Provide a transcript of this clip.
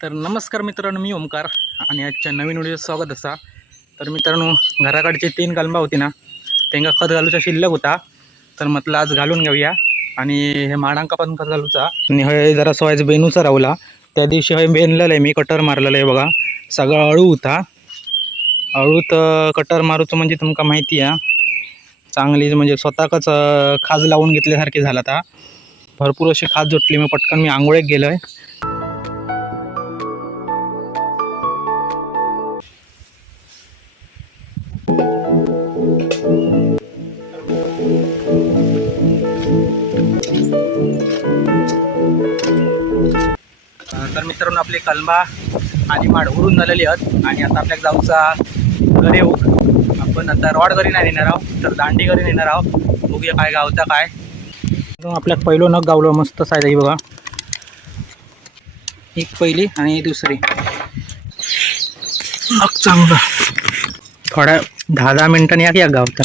तर नमस्कार मित्रांनो, मी ओमकार आणि आजच्या नवीन व्हिडिओचं स्वागत असा. तर मित्रांनो, घराकडचे 3 कलमा होती ना, त्यांना खत घालूचा शिल्लक होता. तर म्हटलं आज घालून घेऊया. आणि हे माडांका पण खत घालूचा. आणि हे जरा सोयाचं बेनूचा रावला. त्या दिवशी हे बेनलेलं आहे, मी कटर मारलेलं आहे बघा. सगळा अळू होता. अळूत कटर मारूचं म्हणजे तुमका माहिती आहे, चांगली म्हणजे स्वतःच खाज लावून घेतल्यासारखी झाला. आता भरपूर अशी खाज जुटली. मी पटकन आंघोळीत गेलो आहे. तर मित्रांनो, आपले कलमा आणि माड उरून झालेली आहेत. आणि आता आपल्याला जाऊचा घरी येऊ. आपण आता रॉड घरी नाही नेणार आहोत, तर दांडी घरी नेणार आहोत. बघूया काय गावता काय. आपल्याला पहिलं नग गावलं मस्त साईज आहे बघा. एक पहिली आणि दुसरी नग चांगलं. थोड्या 10 मिनिटांनी या गावता.